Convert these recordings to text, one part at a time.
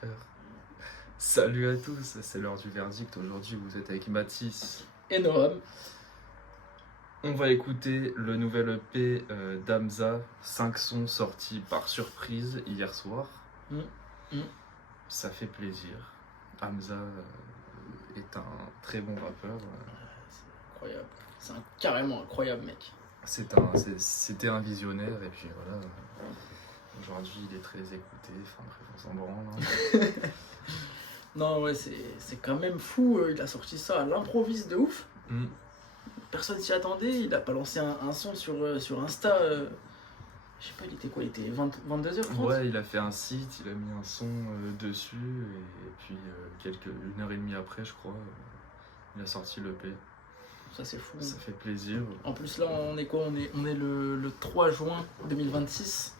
faire. Salut à tous, c'est l'heure du verdict. Aujourd'hui, vous êtes avec Mathis et Noam. On va écouter le nouvel EP d'Hamza. 5 sons sortis par surprise hier soir. Ça fait plaisir. Hamza est un très bon rappeur. C'est incroyable. C'est carrément incroyable, mec. C'était un visionnaire et puis voilà. Aujourd'hui, il est très écouté. Enfin bref, on s'en branle. Hein. Non, ouais, c'est quand même fou. Il a sorti ça à l'improviste de ouf. Personne s'y attendait. Il a balancé un son sur Insta. Je sais pas, il était quoi? Il était 22h30. Ouais, il a fait un site, il a mis un son dessus. Et puis, une heure et demie après, je crois, il a sorti l'EP. Ça, c'est fou. Ça fait plaisir. En plus, là, on est quoi? On est le 3 juin 2026.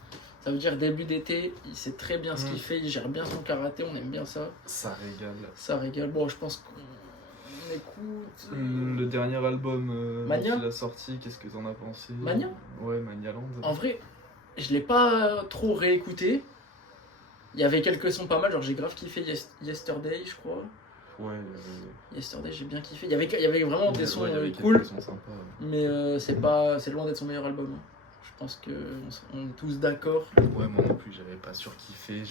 Ça veut dire début d'été, il sait très bien ce qu'il fait, il gère bien son karaté, on aime bien ça. Ça régale. Ça régale. Bon, je pense qu'on écoute... Le dernier album Mania qu'il a sorti, qu'est-ce que t'en as pensé? Mania? Ouais, Manialand. En vrai, je l'ai pas trop réécouté. Il y avait quelques sons pas mal, genre j'ai grave kiffé Yesterday, je crois. Ouais. Yesterday, j'ai bien kiffé. Il y avait vraiment des sons cool. cool, sons sympas, mais c'est loin d'être son meilleur album. Je pense qu'on est tous d'accord. Ouais, moi non plus, j'avais pas surkiffé.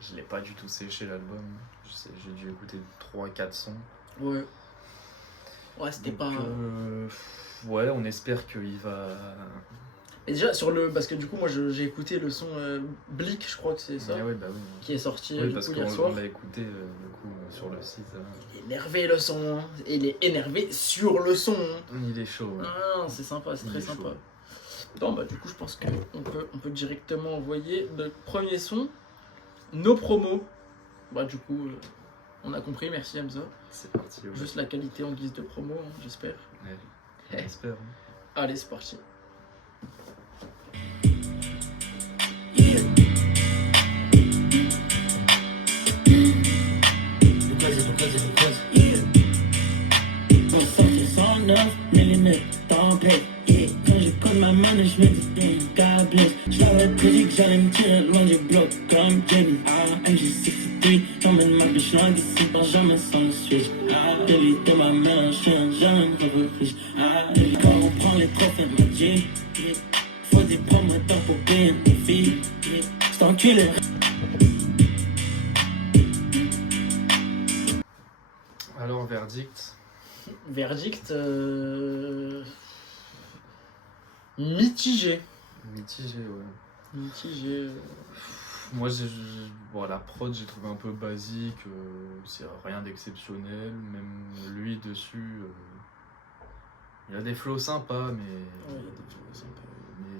Je l'ai pas du tout séché l'album. J'ai dû écouter 3-4 sons. Ouais. Ouais, c'était pas. Ouais, on espère qu'il va. Et déjà, parce que du coup, moi j'ai écouté le son Blick, je crois que c'est ça. Ouais, bah oui. Qui est sorti parce hier soir. On l'a écouté sur le site. Il est énervé le son. Hein. Il est énervé sur le son. Il est chaud. Ouais. Ah, c'est sympa, c'est très sympa. Non, bah du coup je pense qu'on peut directement envoyer le premier son, nos promos. Bah du coup on a compris, merci Hamza. C'est parti. Ouais. Juste la qualité en guise de promo, hein, j'espère. Ouais, j'espère. Hein. Allez, c'est parti. Quand j'écoute ma manne, je me dis câblé. Je l'avais prédit que j'allais me tirer loin du bloc comme Jamie. MG63, j'emmène ma biche loin d'ici, pas jamais sans le switch. D'éviter ma main, je suis un jeune rêve riche. Quand on prend les trophées magiques, faut des promoteurs pour payer mes filles. C'est enculé. Alors, verdict. Verdict mitigé. Mitigé, ouais. Mitigé. Moi, bon, la prod, j'ai trouvé un peu basique. C'est rien d'exceptionnel. Même lui dessus, il a des flows sympas, mais. Ouais, il y a des flows sympas. Mais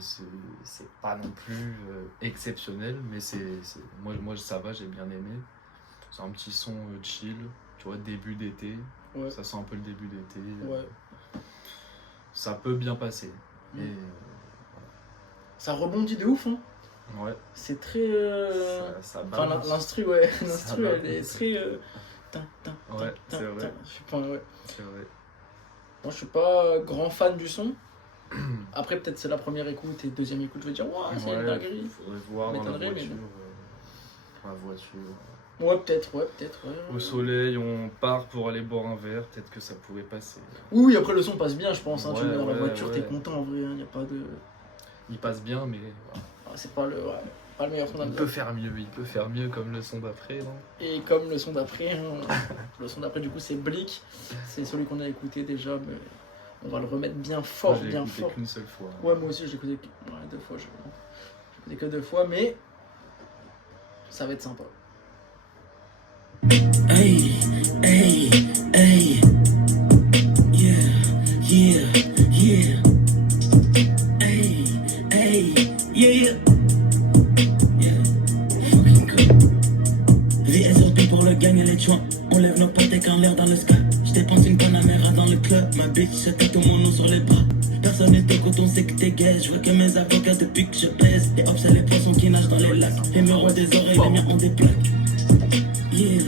c'est pas non plus exceptionnel. Mais moi, ça va, j'ai bien aimé. C'est un petit son chill. Tu vois, début d'été. Ouais. Ça sent un peu le début d'été. Ouais. Ça peut bien passer. Et, ça rebondit de ouf, hein. Ouais. C'est très. Ça enfin, l'instru, ouais. L'instru, elle est très. Ouais, c'est vrai. Je sais pas, ouais. C'est vrai. Moi, je suis pas grand fan du son. Après, peut-être c'est la première écoute et deuxième écoute, je vais dire, ouais, c'est une dinguerie. Faudrait voir dans la voiture. La voiture. Ouais, peut-être. Au soleil, on part pour aller boire un verre, peut-être que ça pourrait passer. Oui, après le son passe bien, je pense. Hein, tu Ouais, le mets dans la voiture, ouais. T'es content en vrai, il n'y a pas de. Il passe bien, mais. Voilà. C'est pas le meilleur son Il peut faire mieux comme le son d'après, non? Et comme le son d'après, le son d'après, du coup, c'est Blick. C'est celui qu'on a écouté déjà, mais on va le remettre bien fort, moi, bien fort. J'ai écouté qu'une seule fois. Ouais, moi aussi, j'ai écouté 2 fois. J'ai écouté que 2 fois, mais ça va être sympa. Hey, hey, hey. Yeah, yeah, yeah. Hey, hey, yeah. Yeah, fucking good. VSOP pour le gang et les joints. On lève nos pattes en l'air dans le sky. Je dépense une Panamera dans le club. Ma bitch se tatoue mon nom sur les bras. Personne n'est quand on sait que t'es gay. Je vois que mes avocats depuis que je pèse. Et hop, c'est les poissons qui nagent dans les lacs. Les murs des oreilles, les miens ont des plaques. Yeah,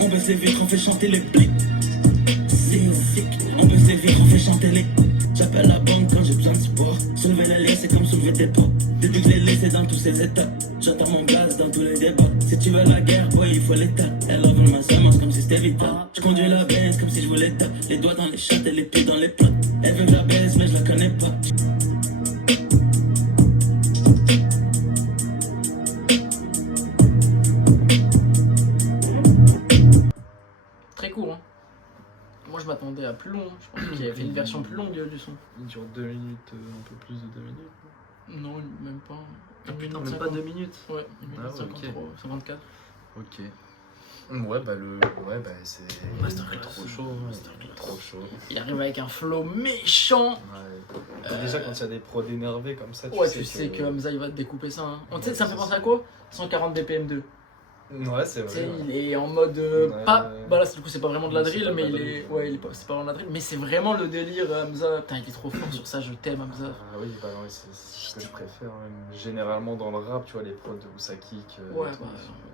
on baisse les vitres, on fait chanter les blics. C'est sick, on baisse les vitres, on fait chanter les. J'appelle la banque quand j'ai besoin de support. Soulever les liens, c'est comme soulever tes poids. Depuis que je l'ai laissé dans tous ses états, j'entends mon gaz dans tous les débats. Si tu veux veux la guerre, boy, il faut l'état. Elle envole ma semence comme si c'était vital. Je conduis la Benz comme si je voulais taper. Les doigts dans les chattes et les pieds dans les plats. Elle veut que je la baisse, mais je la connais pas. Très court, hein. Moi je m'attendais à plus long, hein. Je pensais qu'il avait fait une version plus longue du son. Il dure 2 minutes, un peu plus de 2 minutes. Non, même pas. Ah putain, minute même pas 50. 2 minutes. Ouais, 1 minute Ah ouais, 53, 54. Ok. Ouais, bah c'est Masterclass. trop chaud. Ouais. Masterclass. Trop chaud. Il arrive avec un flow méchant. Ouais. Déjà, quand il y a des prods énervés comme ça, Ouais, tu sais que Hamza il va te découper ça. Hein. Tu sais, ça me fait penser à quoi 140 BPM 2. Ouais, c'est Tu sais, vrai. il est en mode pas. Bah là, du coup, c'est pas vraiment de la C'est drill, pas de mais la il drill. est. Ouais, c'est pas vraiment de la drill, mais c'est vraiment le délire Hamza. Putain, il est trop fort sur ça, je t'aime Hamza. Ah oui, bah ouais, c'est ce que je préfère. Même. Généralement, dans le rap, tu vois, les prods où ça kick. Ouais, et tout. bah,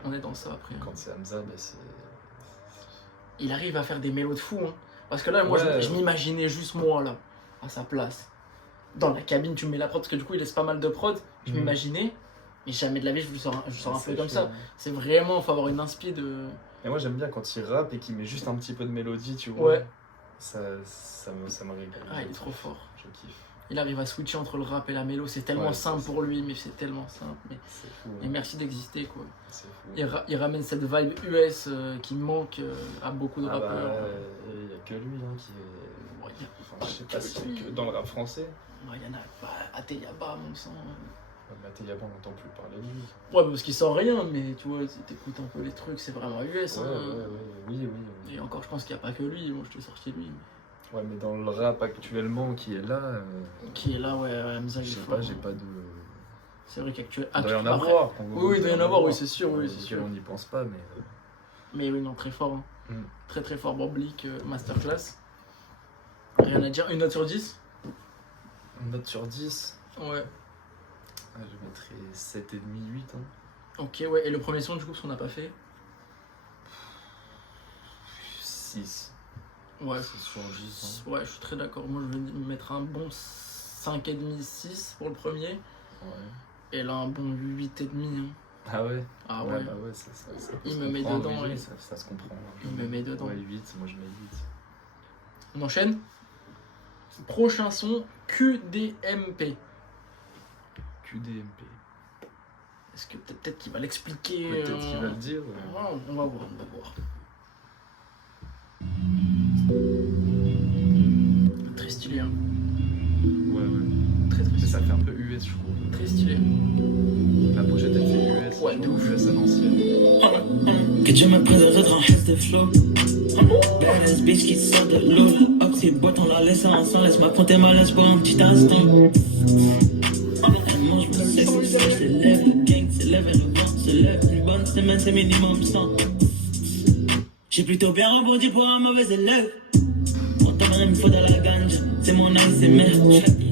on est dans ça après. Quand c'est Hamza, bah c'est. Il arrive à faire des mélos de fou. Hein. Parce que là, moi, Ouais. je m'imaginais juste moi, là, à sa place. Dans la cabine, tu me mets la prod, parce que du coup, il laisse pas mal de prod. Je Mhm. m'imaginais, mais jamais de la vie, je sors un C'est peu comme chaud, ça. hein. C'est vraiment, faut avoir une inspi de. Et moi, j'aime bien quand il rappe et qu'il met juste un petit peu de mélodie, tu vois. Ouais. Ça me régale. Ah, il est trop fort. Je kiffe. Il arrive à switcher entre le rap et la mélo. C'est tellement Ouais, simple c'est pour lui, mais c'est tellement simple. Mais... C'est fou. Et merci d'exister, quoi. C'est fou. Il ramène cette vibe US qui manque à beaucoup de Ah bah, rappeurs. il n'y a que lui hein, qui est. Ouais, Enfin, je sais pas si que dans le rap français. il y en a. Bah, Ateyaba, mon sang. Maté Yaba, on n'entend plus parler de lui. Ouais, parce qu'il sort rien, mais tu vois, t'écoutes un peu les trucs, c'est vraiment US. Ouais, Hein. oui. Et encore, je pense qu'il n'y a pas que lui. Moi, je t'ai sorti lui. Ouais, mais dans le rap actuellement qui est là, Qui est là, ouais, Hamza, je il est sais fort, pas, j'ai hein. pas de. C'est vrai qu'actuellement. Il doit y en avoir. Oui, il doit y en avoir, oui, c'est sûr, oui, c'est auquel sûr. on n'y pense pas, mais. Mais oui, non, très fort. Hein. Mm. Très très fort. Boblick, masterclass. Rien à dire. Une note sur 10 Une note sur 10, Ouais. je mettrais 7,5, 8. Hein. Ok, ouais. Et le premier son, du coup, parce qu'on n'a pas fait 6. Ouais. 6 sur 10. Ouais, je suis très d'accord. Moi, je vais mettre un bon 5,5, 6 pour le premier. Hein. Ouais. Et là, un bon 8,5. Hein. Ah ouais. Ah ouais. Bah ouais, ça Il se me met comprend, dedans, oui, ouais. ça se comprend. Il me met dedans. Ouais, 8, moi je mets 8. On enchaîne. Prochain son, QDMP. QDMP. Est-ce que peut-être qu'il va l'expliquer Peut-être qu'il va le dire. Ouais, on va voir, on va voir. Très stylé, hein. Ouais. Très Mais stylé. ça fait un peu US, je trouve. Très stylé. La pochette elle fait US. Ouais, de ouf. US à l'ancienne. Que Dieu me préserve dans reste de flow. Badass bitch qui sort de l'eau. La oxy boîte, on la laisse ensemble. Laisse-moi compter ma laisse pour un petit instant. Elle mange mon sexe, se lève, le gang se lève et le vent se lève. Une bonne semaine, c'est minimum 100. J'ai plutôt bien rebondi pour un mauvais élève. On t'emmène une fois dans la ganja. C'est mon ASMR.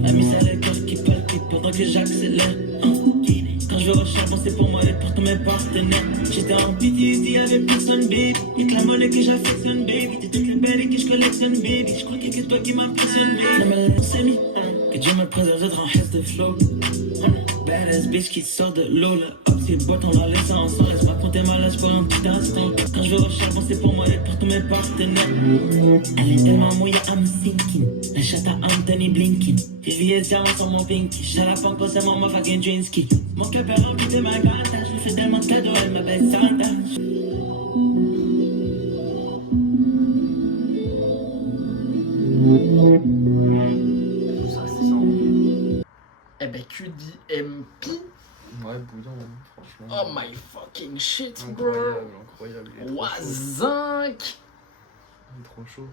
La mise à l'école qui palpite pendant que j'accélère. Quand je vais au charbon, c'est pour moi et pour tous mes partenaires. J'étais en PTSD avec personne, baby. Y'a que la monnaie que j'affectionne, baby. T'es toutes les belles que je collectionne, baby. Je crois qu'il y a que toi qui m'impressionne, baby. Non, mais là, c'est mis. Que Dieu me préserve d'être en reste de flow. Badass bitch qui sort de l'eau. La oxy boîte, on la laisse ensemble. Laisse-moi compter ma lâche pour un petit instant. Quand je vais au charbon, c'est pour moi et pour tous mes partenaires. Elle est tellement mouillée, I'm sinking. La chatte à Anthony Blinking. VVS diamant sur mon pinky. J'ai la pompe, c'est mon motherfucking Drinsky. Mon cœur est rempli de ma gata. Je lui fais tellement de cadeaux, elle m'appelle Santa. Ça, c'est ça. Eh ben, QDMP. Ouais, bouillant, hein, franchement. Oh my fucking shit, bro. Incroyable. Il est trop chaud. Wazinck. Il est trop chaud.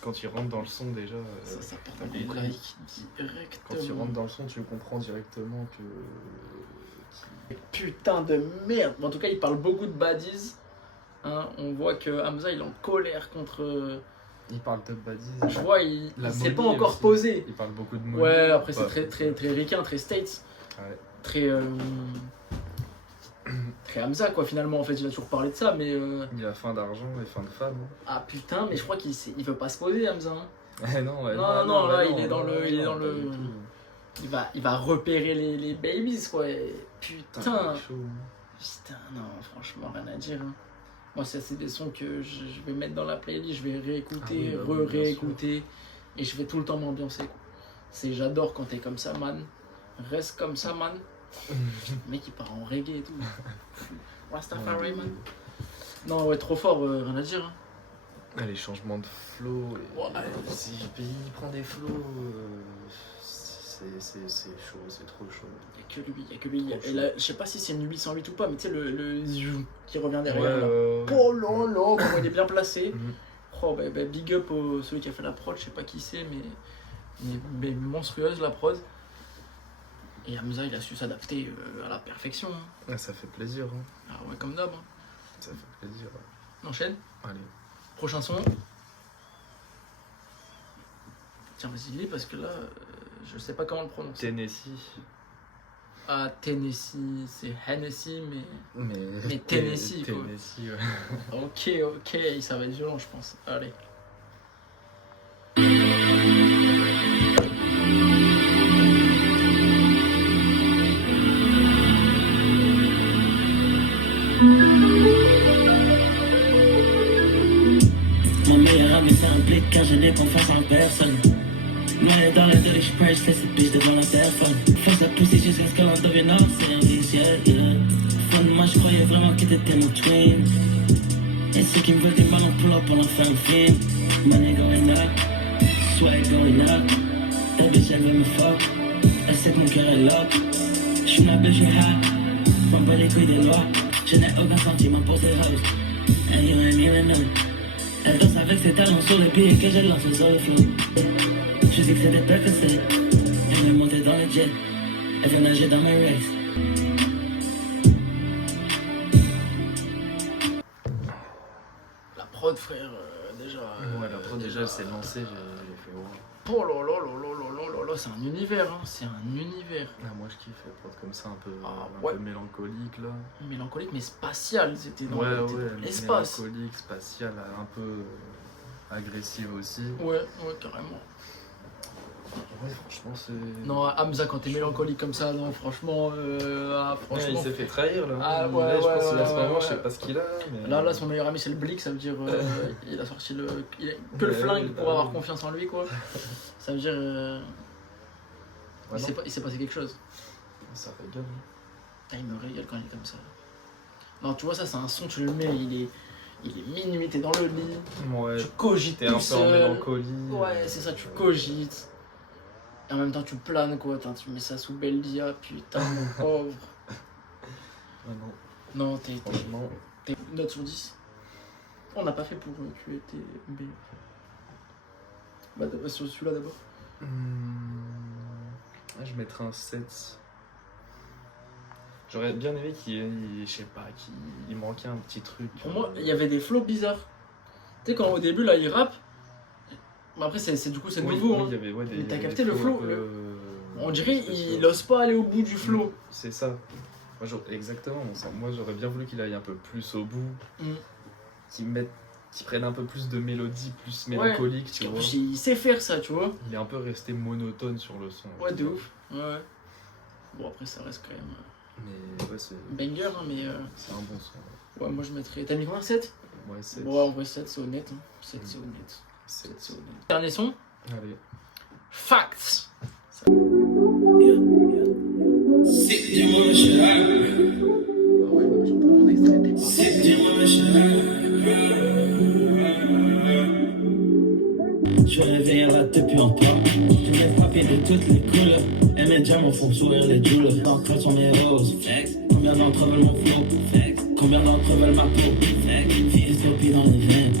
Quand il rentre dans le son, déjà. Ça porte un il- coup like directement. Quand il rentre dans le son, tu comprends directement que. Putain de merde. En tout cas, il parle beaucoup de baddies. Hein, on voit que Hamza, il est en colère contre. Il parle de baddies. Je vois, il La s'est pas money encore aussi. posé. Il parle beaucoup de money. Ouais, après, c'est Ouais. très ricain, très States. Ouais. Très. Très Hamza, quoi, finalement. En fait, il a toujours parlé de ça, mais. Il a faim d'argent et faim de femme. Ah putain, mais je crois il veut pas se poser, Hamza. Hein. Eh non, ouais, Non, là, bah il est dans le- il est dans pas le- du tout. Il va repérer les babies, quoi. Et putain. Putain, il est chaud. Putain, non, franchement, rien à dire. Hein. Moi, c'est des sons que je vais mettre dans la playlist, je vais réécouter, réécouter, et je vais tout le temps m'ambiancer. J'adore quand t'es comme ça, man. Reste comme ça, man. Le mec, il part en reggae et tout. Rastafari, man. Non, ouais, trop fort, rien à dire. Hein. Ah, les changements de flow. Si il prend des flows, c'est chaud, c'est trop chaud. Il y a que lui. Et là, je sais pas si c'est une 808 ou pas, mais tu sais, le zoom qui revient derrière. Là. Oh là là, comment il est bien placé. Oh, bah, big up celui qui a fait la prod, je sais pas qui c'est, mais monstrueuse la prod. Et Hamza, il a su s'adapter à la perfection. Hein. Ah, ça fait plaisir. Hein. Ah ouais, comme d'hab. Hein. Ça fait plaisir. Ouais. On enchaîne. Allez. Prochain son. Tiens, vas-y, lis parce que là, je sais pas comment le prononcer. Tennessee. Ah, Tennessee, c'est Hennessy, mais Tennessee, quoi. Tennessee, ouais. Ok, ça va être violent, je pense. Allez. Mon meilleur ami s'implique car je n'ai confiance en personne. Noyé dans les deux, je prêche, laisse cette biche devant la personne. Force la poussée jusqu'à ce qu'on devienne officiel. Moi je croyais vraiment que t'étais mon twin. Et ceux qui me veulent des ballons pull up pour en faire un film. Money going up, swag going up. Ta bitch elle veut me fuck. Elle sait que mon cœur est lock. J'suis ma bitch, j'suis hot. M'en bats les couilles des lois. Je n'ai aucun sentiment pour ces roses. And you ain't even know. Elle danse avec ses talons sur les pieds que je lance sur le flow. Je sais que c'était pire que c'est. Elle veut monter dans le jet. Elle veut nager dans mes races. La prod, frère, déjà. Ouais, la prod, déjà, elle s'est lancée. J'ai fait wow. Oh là là là là là là là, c'est un univers, hein. C'est un univers. Ah, moi, je kiffe les prods comme ça, un peu ouais. Mélancolique, là. Mélancolique, mais spatial. C'était dans l'espace. Mélancolique, spatial, un peu agressive aussi. Ouais, carrément. Ouais, franchement, c'est. Non, Hamza, quand t'es mélancolique comme ça, non, franchement. Ouais, il s'est fait trahir là. Ah, ouais, là, je pense ouais, qu'en ce moment, ouais. je sais pas ce qu'il a. Mais... Là, son meilleur ami, c'est le Blick, ça veut dire. Il a sorti le. Il a que le flingue pour avoir confiance en lui, quoi. Ça veut dire. Il s'est passé quelque chose. Ça régale. Ah, il me régale quand il est comme ça. Non, tu vois, ça, c'est un son, tu le mets, il est minuit, t'es dans le lit. Ouais. Tu cogites. T'es un peu en mélancolie. Ouais, c'est ça, tu cogites. Et en même temps, tu planes, quoi. Tu mets ça sous Beldia, putain, mon pauvre. Ah non. Non, franchement. T'es note sur 10. On n'a pas fait pour QETB. Bah, sur celui-là d'abord. Je mettrais un 7. J'aurais bien aimé je sais pas, qu'il manquait un petit truc. Pour moi, il y avait des flows bizarres. Tu sais, quand au début, là, il rappe. Bah après, du coup, c'est nouveau. Oui, il y avait, ouais, mais t'as capté le flow On dirait qu'il ose pas aller au bout du flow. C'est ça. Exactement. Moi, j'aurais bien voulu qu'il aille un peu plus au bout. Qu'il prenne un peu plus de mélodie, plus mélancolique, tu vois. Il sait faire ça, tu vois. Il est un peu resté monotone sur le son. Ouais, de ouf. Ouais. Bon, après, ça reste quand même. Mais ouais, c'est. Banger, hein, mais. C'est un bon son. Ouais, moi je mettrais. T'as mis combien 7 Ouais, 7. Ouais, en vrai, 7 c'est honnête. Hein. 7 c'est honnête. 7 c'est honnête. Dernier son. Allez. Facts. Je vais réveiller là depuis en temps. Je vais frapper de toutes les couleurs. Et mes diamants font sourire les jewelers. D'entre eux sont mes roses. Flex. Combien d'entre eux veulent mon flow? Flex. Combien d'entre eux veulent ma peau? Flex. Fille Scorpie dans les veines.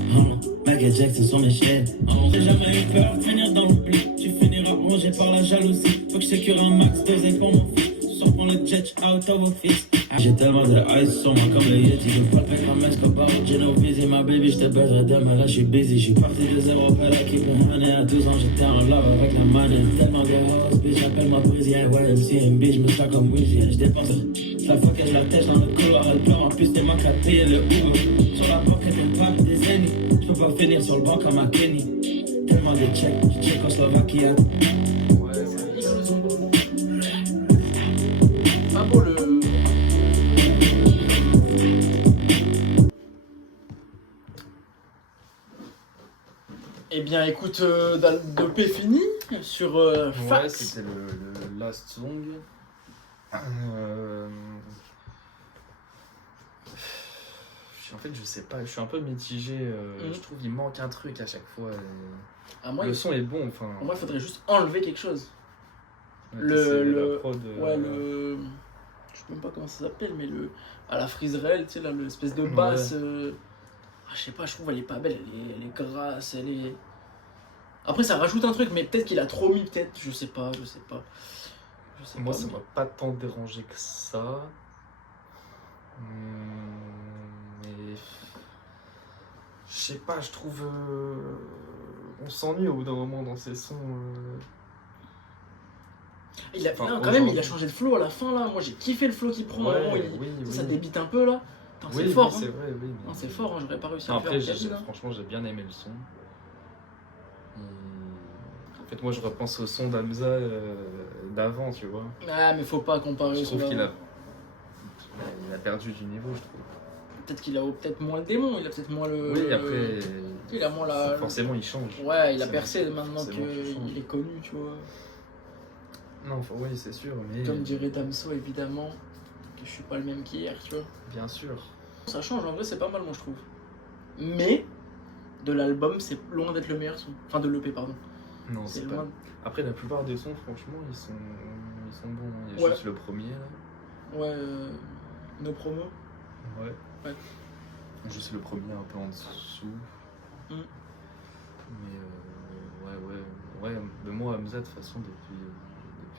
Michael Jackson sont mes chaînes. J'ai jamais eu peur de finir dans l'oubli. Tu finiras rongé par la jalousie. Faut que je sécure un max dosé pour mon fils. Sans prendre le jet out of office. J'ai tellement de ice sur moi comme le Yeti. Je parle avec un mec comme Genovese et ma baby. J'te baiserai demain, là j'suis busy. J'suis parti de zéro, pas là qui peut m'amener à 12 ans. J'étais en love avec la manette. Tellement de rose, bitch, j'appelle-moi Breezy. YMCMB, j'me sens comme Weezy. J'dépense la fois que je la tèche dans le couloir. Elle pleure en plus, t'es moi qui a payé le Uber. Sur la pocket, elle pape des ennemis. J'peux pas finir sur le banc comme à Kenny. Tellement de checks, j'check en Slovaquie. Pas beau le. Eh bien, écoute, l'EP fini sur Ouais, Fax. c'était le last song. En fait, je sais pas, je suis un peu mitigé. Je trouve qu'il manque un truc à chaque fois. Ah, moi, Le son est bon, enfin. Moi, il faudrait juste enlever quelque chose. Ouais, le la prod, Ouais, je sais même pas comment ça s'appelle, mais à la frise réelle, tu sais, là, l'espèce de basse. Je sais pas, je trouve elle est pas belle, elle est grasse, elle est. Après, ça rajoute un truc, mais peut-être qu'il a trop mis, peut-être, je sais pas. Moi, ça m'a pas tant dérangé que ça. Mais. Je sais pas, je trouve. On s'ennuie au bout d'un moment dans ces sons. Quand même, il a changé de flow à la fin là. Moi j'ai kiffé le flow qu'il prend. Ça débite un peu là. C'est fort. C'est vrai, oui. Non, c'est fort, j'aurais pas réussi à le faire. Franchement, j'ai bien aimé le son. En fait, moi je repense au son d'Hamza d'avant, tu vois. Ah, mais faut pas comparer. Je trouve qu'il a perdu du niveau, je trouve. Peut-être qu'il a peut-être moins le démon, il a peut-être moins le. Oui, après. Il a moins la. Forcément, il change. Ouais, il a percé maintenant qu'il est connu, tu vois. Non, oui, c'est sûr, mais. Comme dirait Damso, évidemment, que je suis pas le même qu'hier, tu vois. Bien sûr. Ça change, en vrai, c'est pas mal, moi, je trouve. Mais, de l'album, c'est loin d'être le meilleur son. Enfin, de l'EP, pardon. Non, c'est loin. Après, la plupart des sons, franchement, ils sont bons. Il y a juste le premier, là. Ouais, nos promos. Ouais. Juste le premier, un peu en dessous. Mais, ouais. De moi, Hamza, de toute façon, depuis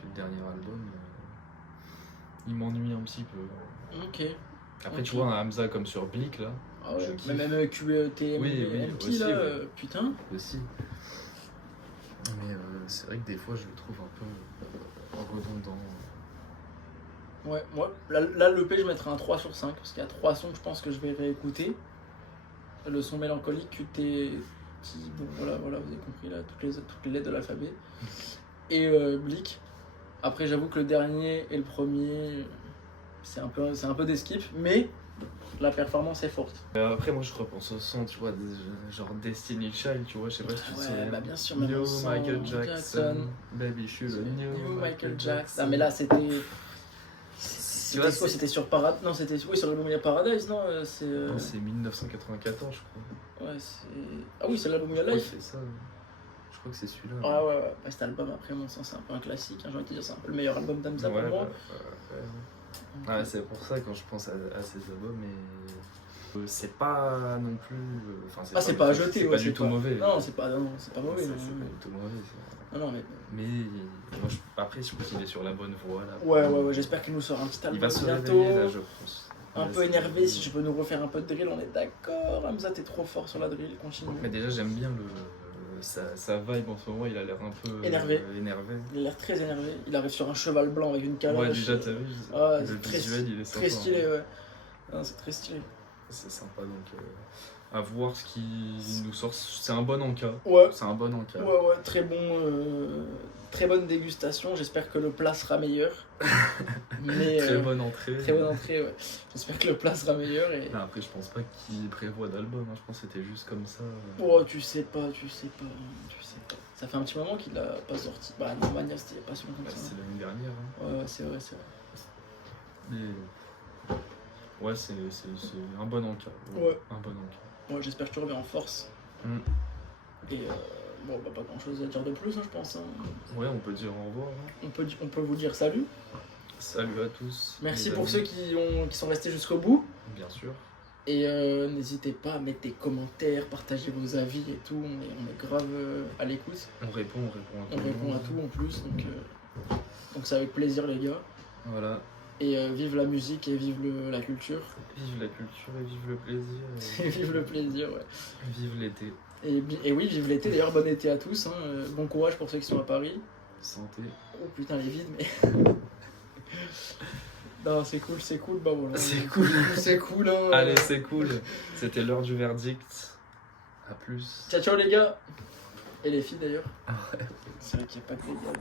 le dernier album, il m'ennuie un petit peu. Ok. Après, tu vois, un Hamza comme sur Blick, là. Ah ouais, même QTM, MP, aussi, là, putain. Aussi. Mais c'est vrai que des fois, je le trouve un peu redondant. Ouais, moi, là, l'EP, je mettrais un 3 sur 5, parce qu'il y a 3 sons que je pense que je vais réécouter. Le son mélancolique, QT, bon, voilà, vous avez compris, là, toutes les lettres de l'alphabet. Et Blick. Après, j'avoue que le dernier et le premier, c'est un peu des skips, mais la performance est forte. Après, moi, je repense au son, tu vois, genre Destiny Child, tu vois, je sais pas si tu te souviens. Bah bien sûr, New Michael Jackson, Baby, je suis le New Michael Jackson. Ah, mais là, c'était c'était sur Paradise. Non, c'était sur l'album Paradise, non c'est 1994, je crois. Ouais, c'est. Ah oui, c'est l'album Life. C'est ça. Je crois que c'est celui-là. Ah ouais. Cet album, après, mon sens, c'est un peu un classique. J'ai envie de dire, c'est un peu le meilleur album d'Hamza pour moi. Ouais, c'est pour ça quand je pense à ces albums, mais c'est pas non plus. C'est pas à jeter, c'est pas du tout mauvais. Non, c'est pas mauvais. C'est pas du tout mauvais. Non, mais moi, après, je pense qu'il est sur la bonne voie là. Ouais, j'espère qu'il nous sort un petit album. Il va se bientôt. réveiller là, je pense. Un peu énervé, si je peux nous refaire un peu de drill, on est d'accord. Hamza, t'es trop fort sur la drill, continue. Mais déjà, j'aime bien sa vibe en ce moment, il a l'air un peu énervé. Il a l'air très énervé. Il arrive sur un cheval blanc avec une caloche. Ouais, déjà, t'as vu. Le visuel, il est sympa. Très stylé, ouais. Non, c'est très stylé. C'est sympa, donc à voir ce qu'il nous sort. C'est un bon encas. Ouais. C'est un bon encas. Ouais, très bonne dégustation. J'espère que le plat sera meilleur. Mais, très bonne entrée. Très bonne entrée, ouais. J'espère que le plat sera meilleur. Non, après, je pense pas qu'il prévoit d'album. Je pense que c'était juste comme ça. Oh, tu sais pas. Ça fait un petit moment qu'il a pas sorti. Bah, non, Mania, c'était pas si longtemps que ça. C'est l'année dernière. Ouais, c'est vrai. Mais... Ouais, c'est un bon encas. Ouais. Un bon encas. Ouais, j'espère que tu reviens en force. Et bon, pas grand chose à dire de plus, je pense. Ouais, on peut dire au revoir. On peut vous dire salut. Salut à tous. Merci pour ceux qui sont restés jusqu'au bout. Bien sûr. Et n'hésitez pas à mettre des commentaires, partager vos avis et tout. On est grave à l'écoute. On répond à tout en plus. Donc c'est avec plaisir, les gars. Voilà. Et vive la musique et vive la culture. Vive la culture et vive le plaisir. Vive le plaisir, ouais. Vive l'été. Et oui, vive l'été. D'ailleurs, bon été à tous. Bon courage pour ceux qui sont à Paris. Santé. Oh putain, les vides, mais... Non, c'est cool. Bah voilà. C'est cool, hein. Allez, c'est cool. C'était l'heure du verdict. À plus. Ciao les gars. Et les filles d'ailleurs. C'est vrai qu'il n'y a pas que les gars.